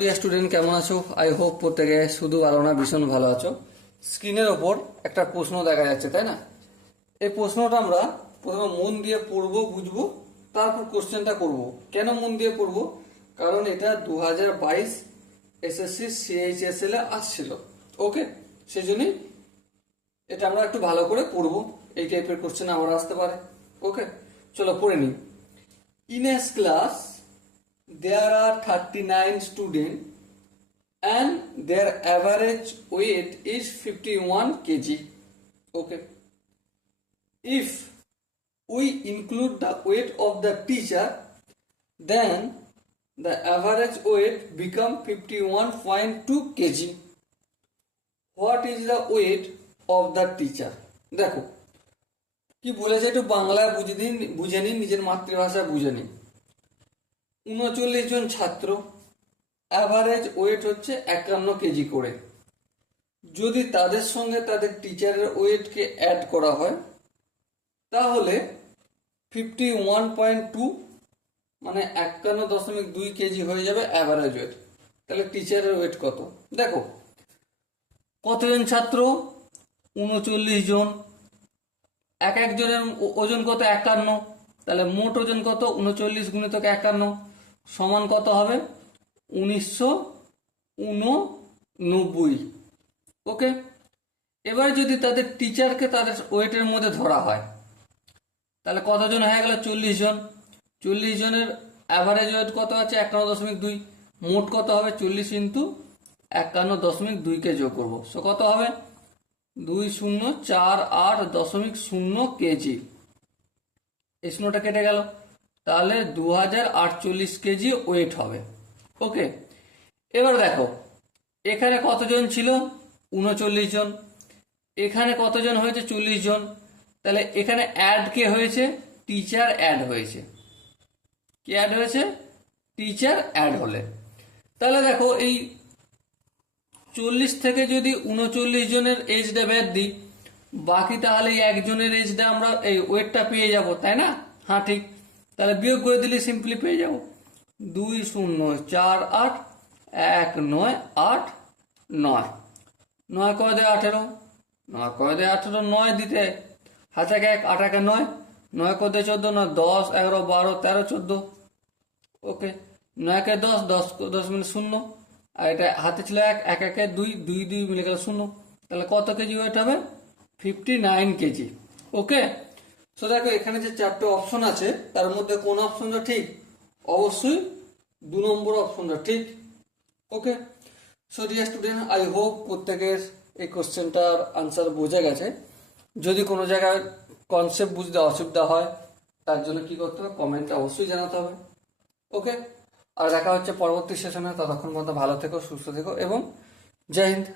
Dear student, কেমন আছো? I hope প্রত্যেকে শুধু ভালো না, ভীষণ ভালো আছো। স্ক্রিনের ওপর একটা প্রশ্ন দেখা যাচ্ছে, তাই না? এই প্রশ্নটা আমরা প্রথমে মন দিয়ে পড়বো, বুঝবো, তারপর কোশ্চেনটা করব। কেন মন দিয়ে পড়বো? কারণ এটা 2022 এসএসসি সিএইচএসএল এ আসছিল। ওকে, সেজন্যই এটা আমরা একটু ভালো করে পড়বো। এই টাইপের কোশ্চেন আমার আসতে পারে। ওকে, চলো পড়ে নিই। In a class, there are 39 students and their average weight is 51 kg. Okay. If we include the weight of the teacher, then the average weight become 51.2 kg. What is the weight of the teacher? দেখো কি বলেছে, একটু বাংলায় বুঝে নিন, নিজের মাতৃভাষা বুঝে নিন। 39 জন ছাত্র, অ্যাভারেজ ওয়েট হচ্ছে 51 কেজি করে। যদি তাদের সঙ্গে তাদের টিচারের ওয়েটকে অ্যাড করা হয় তাহলে 51.2 মানে 51.2 কেজি হয়ে যাবে অ্যাভারেজ ওয়েট। তাহলে টিচারের ওয়েট কত? দেখো কতজন ছাত্র? 39 জন। এক একজনের ওজন কত? 51। তাহলে মোট ওজন কত? 39 গুণিতক 51 সমান কত হবে? 1989। ওকে, এবার যদি তাদের টিচারকে তাদের ওয়েটের মধ্যে ধরা হয় তাহলে কতজন হয়ে গেল? 40 জন। 40 জনের অ্যাভারেজ ওয়েট কত আছে? 51.2। মোট কত হবে? 40 ইন্টু 51.2কে যোগ করবো, সো কত হবে? 2048.0 কেজি। এই শূন্যটা কেটে গেল, তাহলে 2048 কেজি ওয়েট হবে। ওকে, এবার দেখো এখানে কতজন ছিল? 39 জন। এখানে কতজন হয়েছে? 40 জন। তাহলে এখানে অ্যাড কে হয়েছে? টিচার অ্যাড হয়েছে। কি অ্যাড হয়েছে? টিচার অ্যাড হলে তাহলে দেখো এই 40 থেকে যদি 39 জনের এজটা বাদ দিই, বাকি তাহলে এই একজনের এজটা আমরা এই ওয়েটটা পেয়ে যাব, তাই না? হ্যাঁ ঠিক। তাহলে বিয়োগ করে দিলে সিম্পলি পেয়ে যাব 20481989। 9 কয় দেয় 18, 9 কয় দেয় 18, 9 দিতে হাতে 1, 8 9, 9 কয় দেয় 14, 9 10 11 12 13 14। ওকে, 9 কে 10, 10 মিলে 0, আর এটা হাতে ছিল 1, 1 1 2, 2 2 মিলে গেল 0। তাহলে কত কেজি ওয়েট হবে? 59 কেজি। ওকে, সো দেখো এখানে যে 4টে অপশন আছে তার মধ্যে কোন অপশনটা ঠিক? অবশ্যই 2 নম্বর অপশনটা ঠিক। Okay, so dear student, I hope প্রত্যেকের এই কোশ্চেনটার আনসার বোঝা গেছে। যদি কোনো জায়গায় কনসেপ্ট বুঝতে অসুবিধা হয় তার জন্য কি করতে হবে? কমেন্টে অবশ্যই জানাতে হবে। ওকে, আর দেখা হচ্ছে পরবর্তী সেশনে। ততক্ষণ পর্যন্ত ভালো থেকো, সুস্থ থেকো এবং জয় হিন্দ।